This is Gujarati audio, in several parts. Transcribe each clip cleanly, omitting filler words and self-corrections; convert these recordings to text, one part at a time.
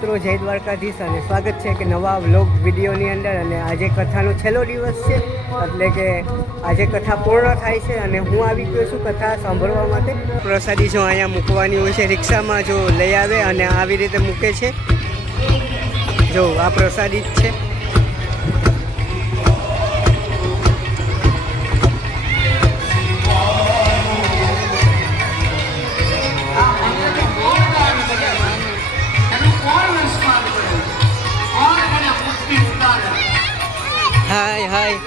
મિત્રો, જય દ્વારકાધીશ અને સ્વાગત છે કે નવા વ્લોગ વિડીયોની અંદર. અને આજે કથાનો છેલ્લો દિવસ છે, એટલે કે આજે કથા પૂર્ણ થાય છે અને હું આવી ગયો છું કથા સાંભળવા માટે. પ્રસાદી જો અહીંયા મૂકવાની હોય છે, રિક્ષામાં જો લઈ આવે અને આવી રીતે મૂકે છે. જો આ પ્રસાદી જ છે. હાય હાય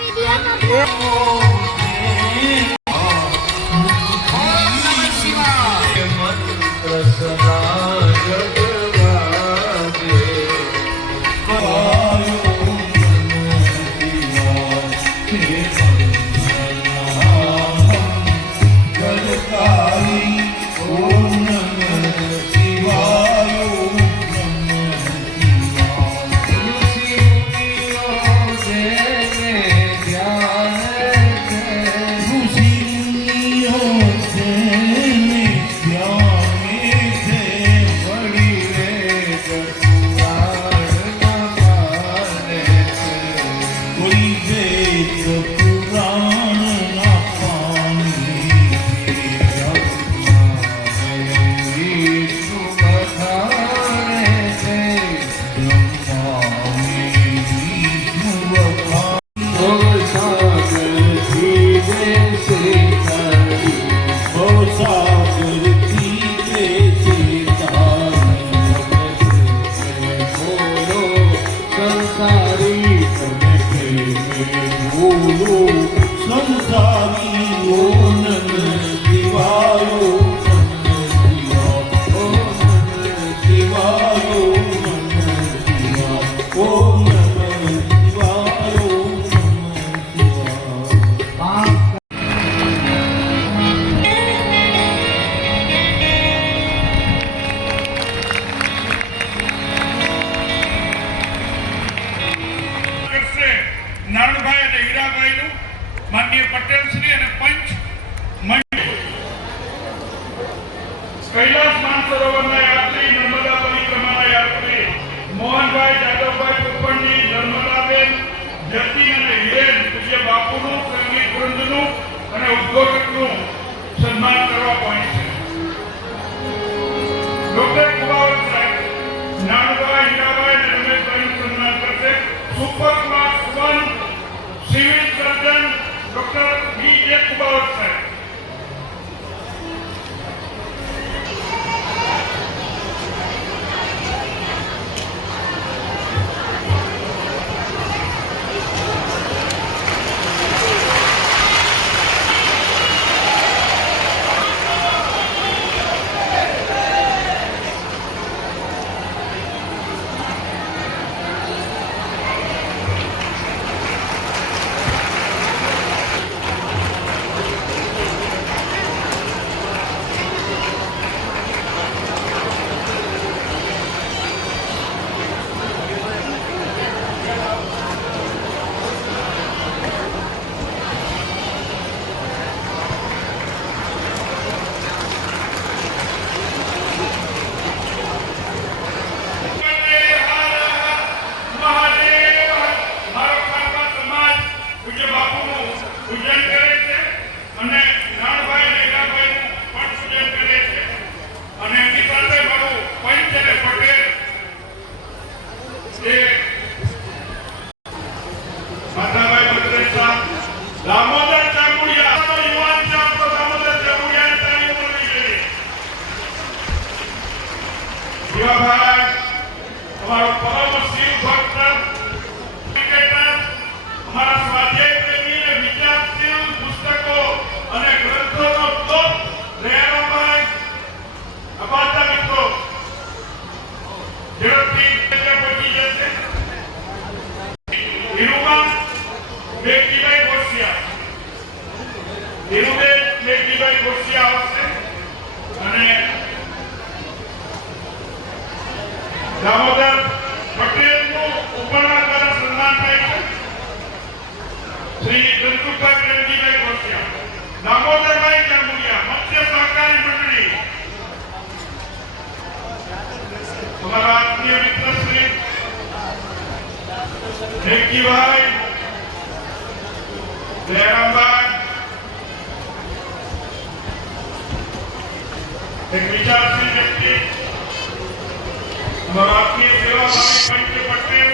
નારણભાઈ અને હીરાભાઈનું માનનીય પટેલ શ્રી અને પંચ કૈલાસ માનસરોવરના યાત્રી, નર્મદા પરિક્રમાના યાત્રી મોહનભાઈ જાદવભાઈ કુપણની, નર્મદાબેન જતી અને હિરેન પૂજ્ય બાપુનું, સંગીત વૃંદનું અને ઉદ્ઘોષકનું સન્માન કરવા પહોંચ્યા છે. ડોક્ટર કુવાવત સાહેબ નારણભાઈ, હીરાભાઈ અને રમેશભાઈનું સન્માન કરશે. Super class 1 civil surgeon doctor B J. Kuvavat સાહેબ. અમારો પરમ શિવ ભક્ત, અમારા સ્વાધ્યાય પ્રેમી અને વિચારશીલ, પુસ્તકો અને ગ્રંથોનો તોપ દયારામભાઈ, અપાતા મિત્રો ઝડપથી પહોંચી જશે. ધીરુબા મેઘજીભાઈ ગોસિયા, ધીરુબેન મેઘજીભાઈ ગોસિયા આવશે અને દામોદર પટેલનું ઉપરના દ્વારા સન્માન થાય છે. શ્રી ધનસુખભાઈ પ્રેમજીભાઈ ગોસિયા, દામોદરભાઈ જાંબુડિયા, મત્સ્ય સહકારી મંડળી, તમારા આત્મીય મિત્ર દેવકીભાઈ, જયરામભાઈ, એક વિચારશીલ વ્યક્તિ, અમારા આત્મીય સેવાભાવી પંચ પટેલ,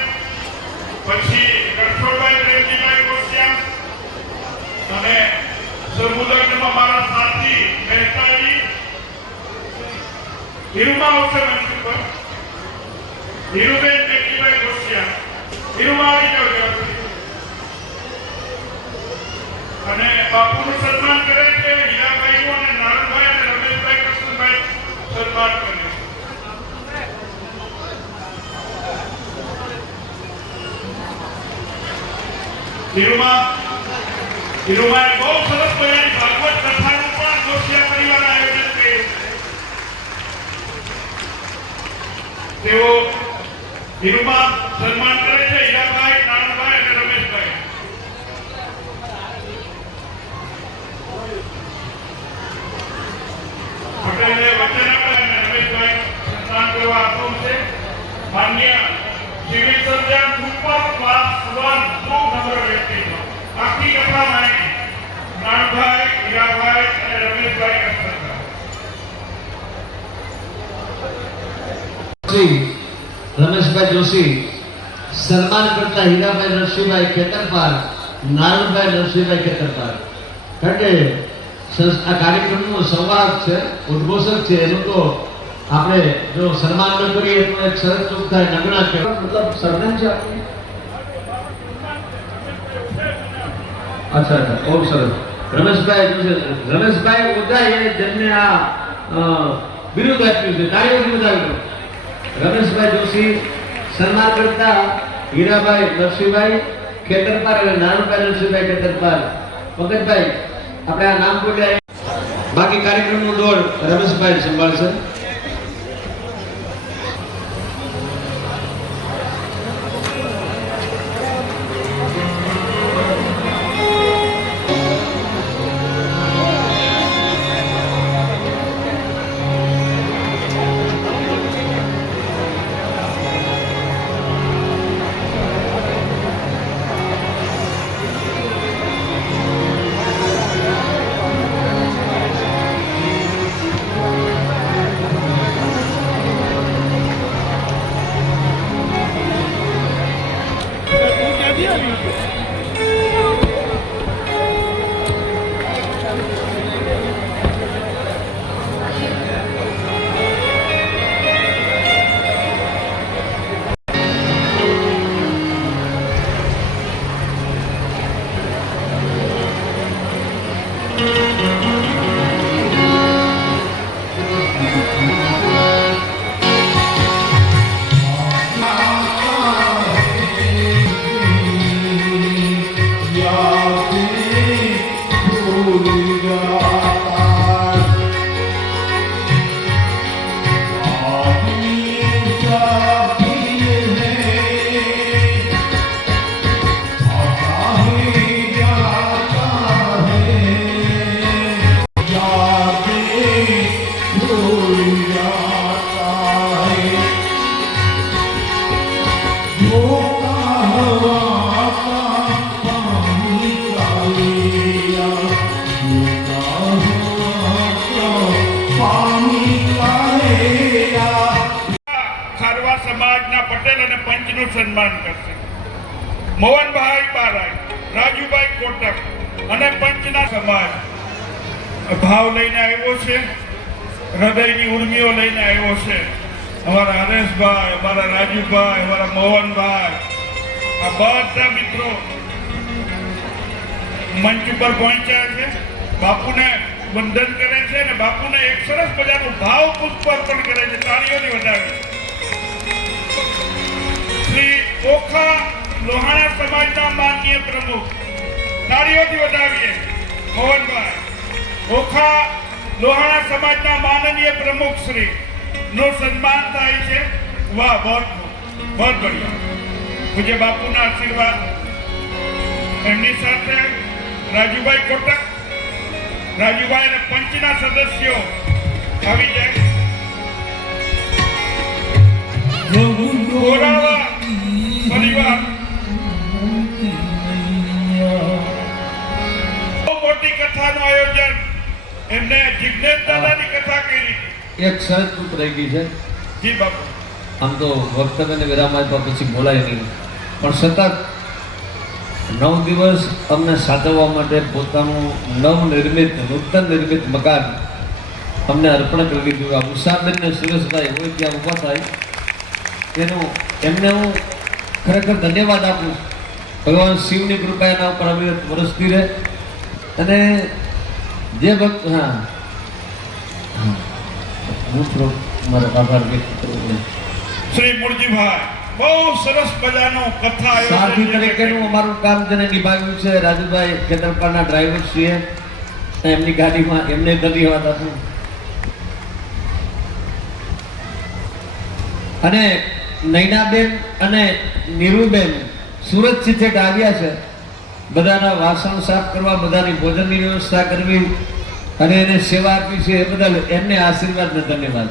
પછી રણછોડભાઈ પ્રેમજીભાઈ કોશિયા અને સમુદ્રમાં મારા સાથી મહેતાજી હીરુમા આવશે મંચ પર. હીરુબેન દેવકીભાઈ કોશિયા, હીરુમા આવી જાઓ ઝડપથી. અને બાપુનું સન્માન કરે છે હીરાભાઈનું અને નારણભાઈ અને રમેશભાઈ કૃષ્ણભાઈ સન્માન કરે. હીરુમાએ બહુ સરસ મજાની ભાગવત કથાનું પણ કોશિયા પરિવાર આયોજન કર્યું. તેઓ હીરુમા સન્માન કરે છે હીરાભાઈ, નારણભાઈ અને રમેશભાઈ. પટેલે વચન આપ્યા અને રમેશભાઈ સન્માન કરવા આપ્યું છે. માન્ય civil surgeon super class 1 number વ્યક્તિત્વ આખી કથા માહિતી નાનભાઈ, હીરાભાઈ અને રમેશભાઈ રમેશભાઈ જોશી સન્માન કરતા હીરાભાઈ નરસિંહભાઈ ખેતરપાલ, નારણભાઈ નરસિંહભાઈ ખેતરપાલ. કારણ કે આ કાર્યક્રમનો સંવાદ છે, ઉદ્ઘોષક છે, એનું તો આપણે જો સન્માન ન કરીએ તો એક સરસ ચૂક થાય. નગણા કે મતલબ સરનેમ છે આપણી. અચ્છા, બહુ સરસ. રમેશભાઈ ઓઝાએ જેમને આ બિરુદ આપ્યું છે, તાળીઓથી વધાવ્યું. રમેશભાઈ જોશી સન્માન કરતા હીરાભાઈ નરસિંહભાઈ ખેતરપાલ અને નારણભાઈ નરસિંહભાઈ ખેતરપાલ. પંકજભાઈ, આપણે આ નામ બોલ્યા. બાકી કાર્યક્રમનું દોર રમેશભાઈ સંભાળશે. સન્માન કરશે. મોહનભાઈ બારાઈ, રાજુભાઈ કોટક અને પંચના સમાજ ભાવ લઈને આવ્યો છે, હૃદયની ઉર્મિઓ લઈને આવ્યો છે. અમારા હરેશભાઈ, અમારા રાજુભાઈ, અમારા મોહનભાઈ, આ બધા મિત્રો મંચ ઉપર પહોંચ્યા છે. બાપુને વંદન કરે છે અને બાપુને એક સરસ મજાનું ભાવ પુષ્પ અર્પણ કરે છે. તાળીઓથી વધાવે. શ્રી ઓખા લોહાણા સમાજના માનનીય પ્રમુખ, તાળીઓથી વધાવીએ. મોહનભાઈ ઓખા લોહાણા સમાજના માનનીય પ્રમુખ શ્રી નું સન્માન થાય છે. વાહ, બહુ બઢિયા. પૂજ્ય બાપુના આશીર્વાદ. એમની સાથે રાજુભાઈ કોટક, રાજુભાઈ અને પંચના સદસ્યો આવી જાય. ગોરાળા પરિવાર દાદાની કથા કરી એક શરત ચૂપ રહી ગઈ છે. જી બાપુ. આમ તો વક્તવ્યને વિરામ આપ્યા પછી બોલાય નહીં, પણ સતત 9 દિવસ અમને સાચવવા માટે પોતાનું નૂતન નિર્મિત મકાન અમને અર્પણ કરી દીધું. આ ઉષાબેન ને સુરેશભાઈ હોય ત્યાં ઊભા થાય તેનું એમને હું ખરેખર ધન્યવાદ આપું. ભગવાન શિવની કૃપા એના ઉપર અવિરત વરસતી રહે. અને જે ભક્ત હું થોડો મારો આભાર વ્યક્ત કરું છું. શ્રી મૂળજીભાઈ બહુ સરસ મજાનું કથા સાથી તરીકેનું અમારું કામ જેને નિભાવ્યું છે રાજુભાઈ ખેતરપાળના ડ્રાઈવર છીએ. એમની ગાડીમાં એમને ધન્યવાદ આપું. અને નૈનાબેન અને નીરુબેન સુરતથી છેક આવ્યા છે બધાના વાસણ સાફ કરવા, બધાની ભોજનની વ્યવસ્થા કરવી અને એને સેવા આપી છે એ બદલ એમને આશીર્વાદને ધન્યવાદ.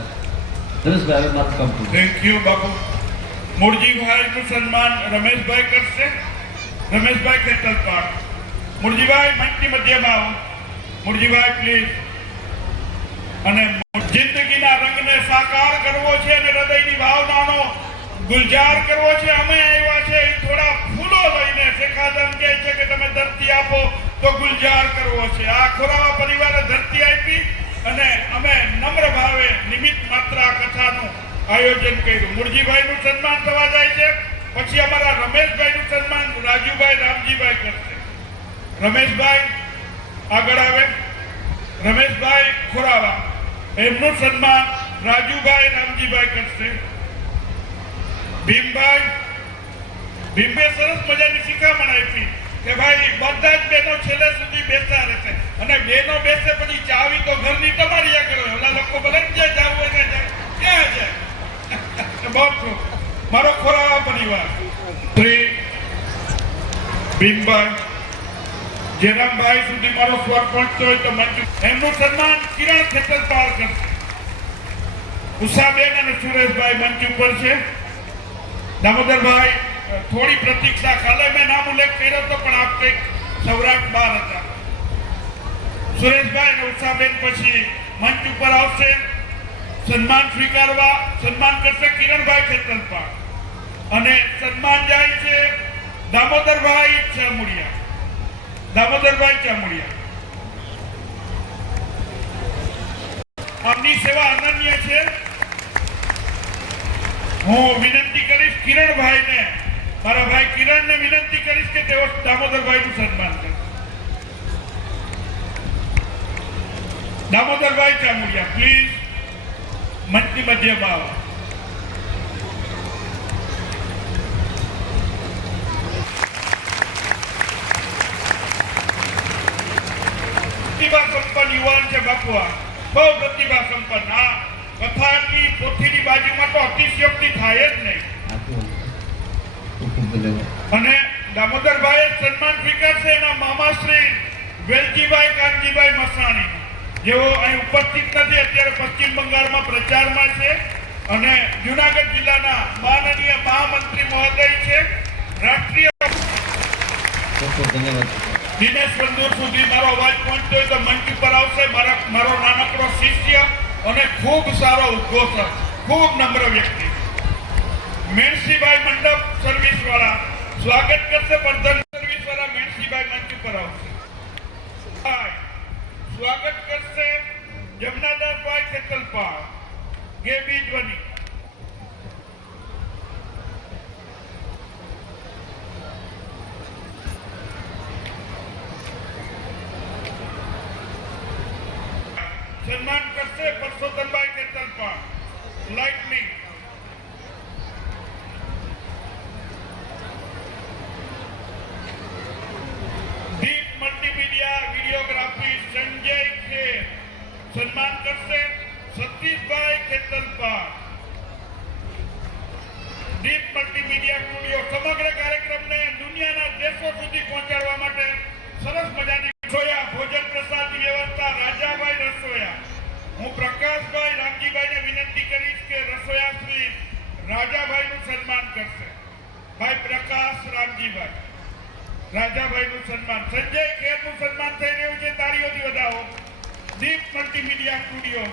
ધનુષભાઈ હવે મારું કામ પૂરું. થેન્ક યુ બાપુ. મૂળજીભાઈનું સન્માન રમેશભાઈ કરશે. રમેશભાઈ ખેતલપાડ. મૂળજીભાઈ મંચની મધ્યમાં આવો. મૂળજીભાઈ પ્લીઝ. અને જિંદગીના રંગને સાકાર કરવો છે અને હૃદયની ભાવનાનો ગુલજાર કરવો છે. અમે આવ્યા છે થોડા ફૂલો લઈને. શેખાદમ કહે છે કે તમે ધરતી આપો તો ગુલજાર કરવો છે. આ ખોરાવા પરિવારે ધરતી આપી અને અમે નમ્ર ભાવે નિમિત્ત માત્ર આ કથાનું આયોજન કર્યું. મૂળજીભાઈનું સન્માન થવા જાય છે. પછી અમારા રમેશભાઈનું સન્માન રાજુભાઈ રામજીભાઈ કરશે. રમેશભાઈ આગળ આવે. રમેશભાઈ ખોરાવા એમનું સન્માન રાજુભાઈ રામજીભાઈ કરશે. ભીમભાઈ સરસ મજાની શિખામણ આપી કે ભાઈ બધા જ બહેનો છેલ્લે સુધી બેસતા રહેશે અને બહેનો બેસે પછી ચાવી તો ઘરની તમારી આગળ હોય. ઓલા લોકો ભલે જે જવું હોય ને જાય ક્યાં જાય. બહુ ખૂબ મારો ખોરાવા પરિવાર શ્રી ભીમભાઈ જેરામભાઈ સુધી મારો સ્વર પહોંચતો હોય તો મંજૂર. એમનું સન્માન કિરણ ખેતરપાળ કરશે. ઉષાબેન અને સુરેશભાઈ મંચ ઉપર છે. દામોદરભાઈ થોડી પ્રતીક્ષા. કાલે મેં નામ ઉલ્લેખ કર્યો હતો પણ આપ કંઈક સૌરાષ્ટ્ર બહાર હતા. સુરેશભાઈ અને ઉષાબેન પછી મંચ ઉપર આવશે. સન્માન સ્વીકારવા સન્માન કરશે કિરણભાઈ ખેતરપાળ. અને સન્માન જાય છે દામોદરભાઈ ચામુડિયા. દામોદરભાઈ ચામુડિયા. આમની સેવા અનન્ય છે. હું વિનંતી કરીશ કિરણભાઈને, મારા ભાઈ કિરણને વિનંતી કરીશ કે તેઓ દામોદરભાઈનું સન્માન કરે. દામોદરભાઈ ચામુડિયા પ્લીઝ મંચની મધ્યમાં આવો. પ્રતિભા સંપન્ન યુવાન છે બાપુ. આ બહુ પ્રતિભા સંપન્ન. આ કથાની પોથીની બાજુમાં તો અતિશયોક્તિ થાય જ નહીં. અને દામોદરભાઈ સન્માન સ્વીકારશે એના મામા શ્રી વેલજીભાઈ કાનજીભાઈ મસાણી, જેઓ અહીં ઉપસ્થિત નથી, અત્યારે પશ્ચિમ બંગાળમાં પ્રચારમાં છે અને જુનાગઢ જિલ્લાના માનનીય મહામંત્રી મહોદય છે. રાષ્ટ્રીય દિનેશ બંદૂર સુધી મારો અવાજ પહોંચતો હોય તો મંચ ઉપર આવશે. મારો નાનકડો શિષ્ય અને ખૂબ સારો ઉદ્ઘોષક, ખૂબ નમ્ર વ્યક્તિ મેણસીભાઈ મંડપ સર્વિસ વાળા સ્વાગત કરશે. વર્ધન સર્વિસ વાળા મેણસીભાઈ મંચ ઉપર આવશે. સ્વાગત કરશે જમનાદાસભાઈ ખેતલપાળ ગેબી ધ્વની. સન્માન કરશે પરસોત્તમભાઈ ખેતલપાળ લાઇટનિંગ. દીપ મલ્ટીમીડિયા વિડીયોગ્રાફી સંજય ખેર સન્માન કરશે સતીશભાઈ ખેતલપાળ. દીપ મલ્ટીમીડિયા સ્ટુડિયો સમગ્ર કાર્યક્રમને દુનિયાના દેશો સુધી પહોંચાડવા માટે સરસ મજાની રસોયા ભોજન પ્રસાદની વ્યવસ્થા રાજાભાઈ રસોયા. હું પ્રકાશભાઈ રામજીભાઈને વિનંતી કરીશ કે રસોયા શ્રી રાજાભાઈનું સન્માન કરશે. ભાઈ પ્રકાશ રામજીભાઈ રાજાભાઈનું સન્માન. સંજય ખેરનું સન્માન થઈ રહ્યું છે, તાળીઓથી વધાવો. દીપ મલ્ટીમીડિયા સ્ટુડિયો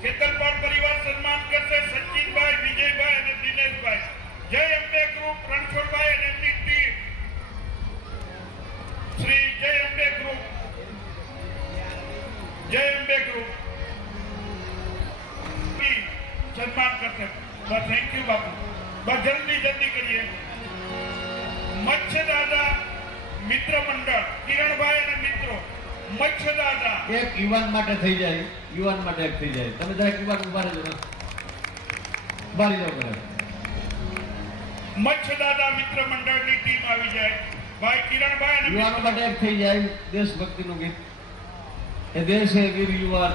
ખેતરપાળ પરિવાર સન્માન કરશે સચિનભાઈ, વિજયભાઈ અને દિનેશભાઈ. જય અંબે ગ્રુપ રણછોડભાઈ અને એમની ટીમ શ્રી જય અંબે ગ્રુપ, જય અંબે ગ્રુપ સન્માન કરશે. બસ થેન્ક યુ બાપુ. બસ જલ્દી કરીએ. મચ્છદાદા મિત્ર મંડળ કિરણભાઈ અને મિત્રો મચ્છદાદા એક યુવાન માટે થઈ જાય, યુવાન માટે એક થઈ જાય. તમે જરાક યુવાન ઉભા રહેજો, ઉભા રહી જાઓ કરે. મચ્છદાદા મિત્ર મંડળની ટીમ આવી જાય. ભાઈ કિરણભાઈ અને યુવાનો માટે એક થઈ જાય. દેશભક્તિનું ગીત, એ દેશ હે વીર યુવાન.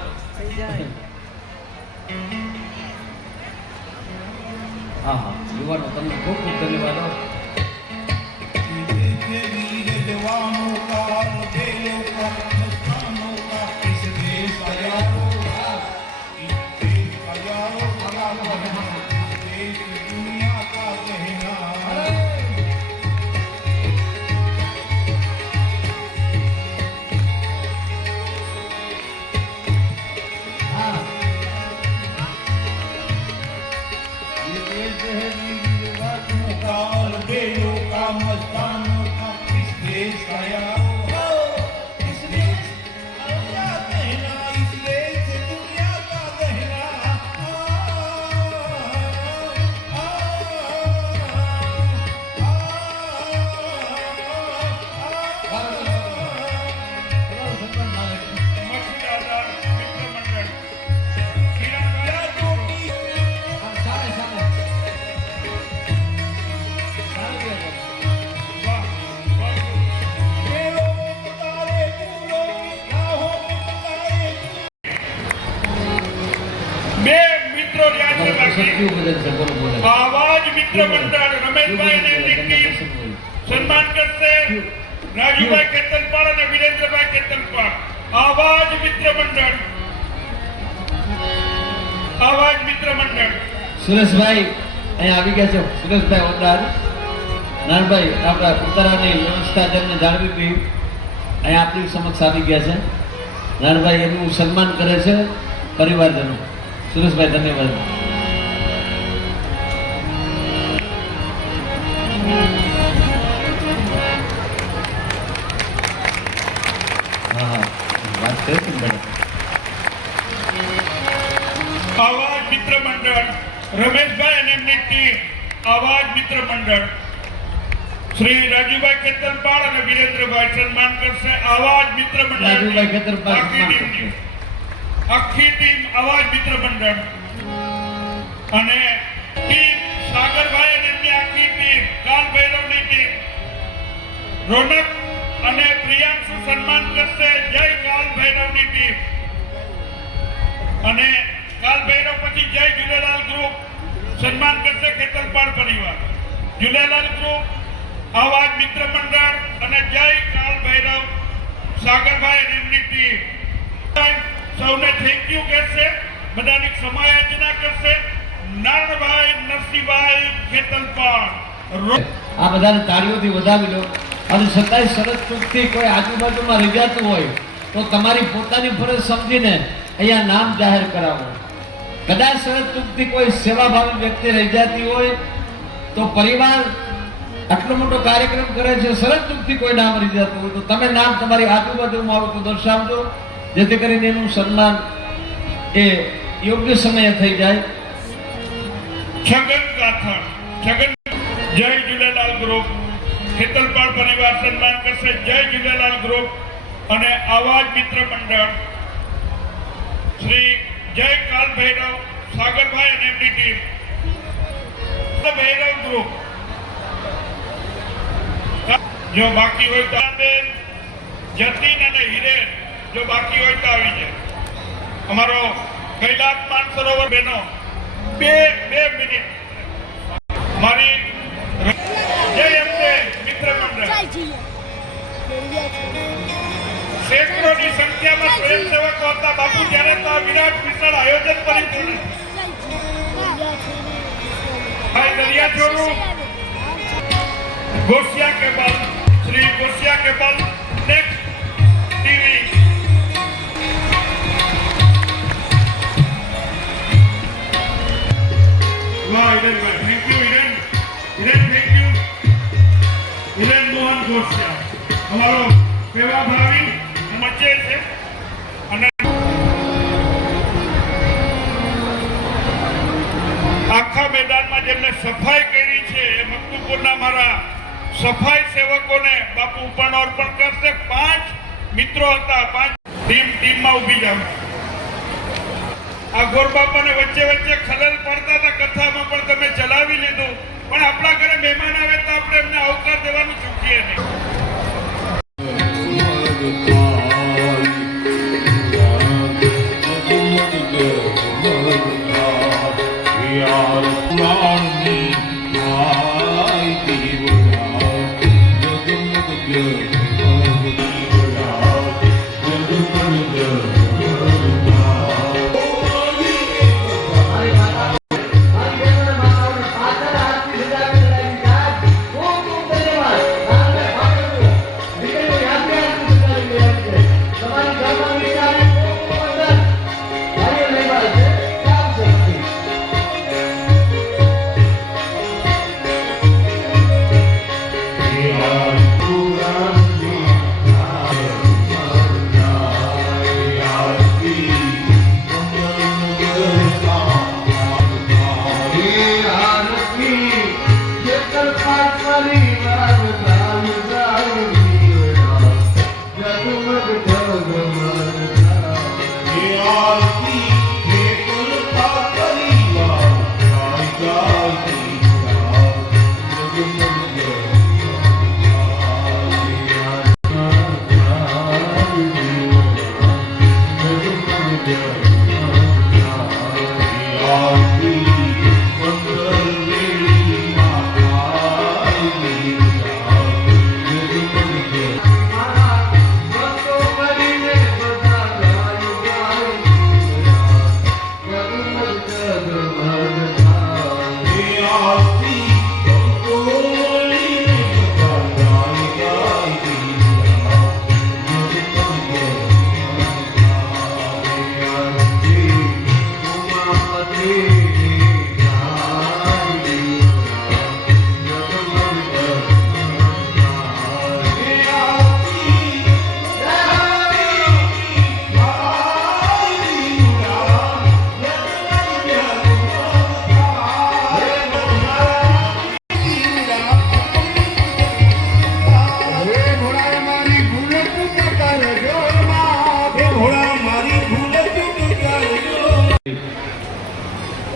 હા હા, યુવાનો તમને ખૂબ ખૂબ ધન્યવાદ. जवानों का खेलों का मस्तानों का इस देश का यारो, इस देश का यारो भला कहना, इस देश की दुनिया का कहना. हाँ, ये देश है वीर युवानों का. और खेलों का मस्तानों का इस देश का यारो, इस देश का क्या कहना, इस देश की दुनिया का कहना. મચ્છદાદા મિત્ર મંડળ કિરણભાઈ વાહ વાહ. બે મિત્રો રહ્યા છે બાકી. આવાજ મિત્ર મંડળ રમેશભાઈ અને એમની ટીમ સન્માન કરશે રાજુભાઈ કેતનપાળ અને વિરેન્દ્રભાઈ કેતનપાળ. આવાજ મિત્ર મંડળ, આવાજ મિત્ર મંડળ. સુરેશભાઈ અહીંયા આવી ગયા છે. સુરેશભાઈ ઓરદાર, નાનભાઈ આપણા ઉતારાની વ્યવસ્થા જેમને જાળવી હતી અહીંયા આપણી સમક્ષ આવી ગયા છે. નાનભાઈ એનું સન્માન કરે છે પરિવારજનો. સુરેશભાઈ ધન્યવાદ. હા હા, વાત કરે છે ને બેટા. આવાજ મિત્ર મંડળ રમેશભાઈ અને એમની ટીમ. આવાજ મિત્ર મંડળ શ્રી રાજુભાઈ કેતનપાળ અને વિરેન્દ્રભાઈ સન્માન કરશે. આવાજ મિત્ર મંડળ રાજુભાઈ કેતનપાળ આખી સન્માન ટીમની. કરશે. આખી ટીમ આવાજ મિત્ર મંડળ અને ટીમ સાગરભાઈ અને એમની આખી ટીમ કાલ ભૈરવની ટીમ રોનક અને પ્રિયાંશુ સન્માન કરશે. જય કાલ ભૈરવની ટીમ. અને કાલ ભૈરવ પછી જય ઝૂલેલાલ ગ્રુપ સન્માન કરશે ખેતરપાળ પરિવાર. ઝૂલેલાલ ગ્રુપ, આવાજ મિત્ર મંડળ અને જય કાલ ભૈરવ સાગરભાઈ અને એમની ટીમ. સૌને થેન્ક યુ કહેશે. બધાની સમાયાચના કરશે. નારણભાઈ નરસિંહભાઈ ખેતરપાળ. આ બધાને તાળીઓથી વધાવી લો. અને છતાંય શરત ચૂકથી કોઈ આજુબાજુમાં રહી જતું હોય તો તમારી પોતાની ફરજ સમજીને અહીંયા નામ જાહેર કરાવો. કદાચ શરત ચૂકથી કોઈ સેવાભાવી વ્યક્તિ રહી જતી હોય તો પરિવાર આટલો મોટો કાર્યક્રમ કરે છે, શરત ચૂકથી કોઈ નામ રહી જતું હોય તો તમે નામ તમારી આજુબાજુમાં આવો તો દર્શાવજો, જેથી કરીને એનું સન્માન એ યોગ્ય સમયે થઈ જાય. છગન ગાથણ, છગન જય ઝૂલેલાલ ગ્રુપ ખેતરપાળ પરિવાર સન્માન કરશે. જય ઝૂલેલાલ ગ્રુપ અને આવાજ મિત્ર મંડળ શ્રી જય કાલ ભૈરવ સાગરભાઈ અને એમની ટીમ. ભૈરવ ગ્રુપ જો બાકી હોય તો બેન જતીન અને હિરેન જો બાકી હોય તો આવી જાય. અમારો કૈલાસ માનસરોવર બહેનો બે મિનિટ મારી જય અંબે મિત્ર મંડળ. સેંકડોની સંખ્યામાં સ્વયંસેવકો હતા બાપુ ત્યારે તો આ વિરાટ વિશાળ આયોજન પરિપૂર્ણ. ભાઈ દરિયા ચોરું Gosiya cable, Shri Gosiya cable next TV વાહ હિરેનભાઈ, thank you Hiren. Hiren thank you. Hiren Mohan Gosiya અમારો સેવા ભાવી વચ્ચે છે. અને આખા મેદાનમાં જેમને સફાઈ કરી છે એ મકબૂલપુરના મારા સફાઈ સેવકોને બાપુ પણ અર્પણ કરશે. 5 મિત્રો હતા, 5 ટીમમાં ઊભી જાવ. આ ગોરબાપાને વચ્ચે વચ્ચે ખલેલ પડતા હતા કથામાં, પણ તમે ચલાવી લીધું. પણ આપણા ઘરે મહેમાન આવે તો આપણે એમને આવકાર દેવાનું ચૂકીએ નહીં.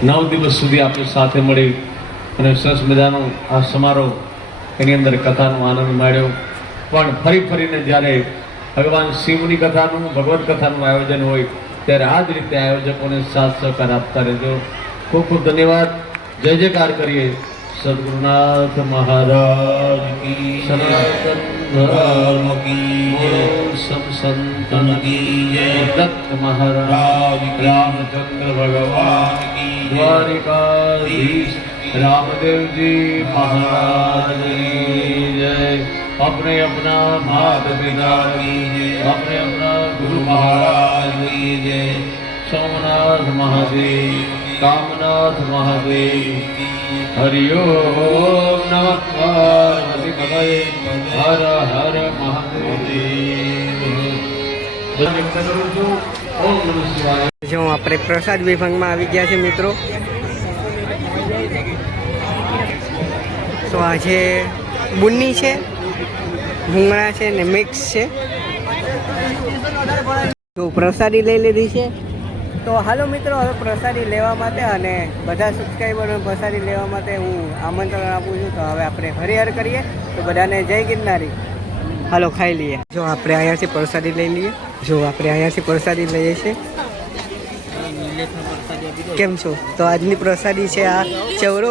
નવ દિવસ સુધી આપણે સાથે મળી અને સરસ મજાનો આ સમારોહ એની અંદર કથાનો આનંદ માણ્યો. પણ ફરીને જ્યારે ભગવાન શિવની કથાનું, ભગવત કથાનું આયોજન હોય ત્યારે આ જ રીતે આયોજકોને સાથ સહકાર આપતા રહેજો. ખૂબ ખૂબ ધન્યવાદ. જય જયકાર કરીએ સદગુરુનાથ મહારાજ કી, સનાતન ધર્મ કી, સંતન કી, દત્ત મહારાજ, રામચંદ્ર ભગવાન કી, દ્વારિકાધીશ रामदेव जी महाराज की जय. अपने अपना माता पिता की जय, अपने अपना गुरु महाराज की जय. सोमनाथ महादेव, कामनाथ महादेव, हरिओम नमः पार्वती हर हर महादेव. ओम नमः शिवाय. જો આપણે પ્રસાદ વિભાગમાં આવી ગયા છે મિત્રો. તો આજે બુન્ની છે, ભૂંગળા છે ને મિક્સ છે. તો પ્રસાદી લઈ લીધી છે. તો હાલો મિત્રો, હવે પ્રસાદી લેવા માટે અને બધા સબસ્ક્રાઈબરોને પ્રસાદી લેવા માટે હું આમંત્રણ આપું છું. તો હવે આપણે હરિહર કરીએ. તો બધાને જય ગિરનારી. હાલો ખાઈ લઈએ. જો આપણે અહીંયાથી પ્રસાદી લઈ લઈએ. જો આપણે અહીંયાથી પ્રસાદી લઈએ છીએ. કેમ છો? તો આજની પ્રસાદી છે આ ચવરો.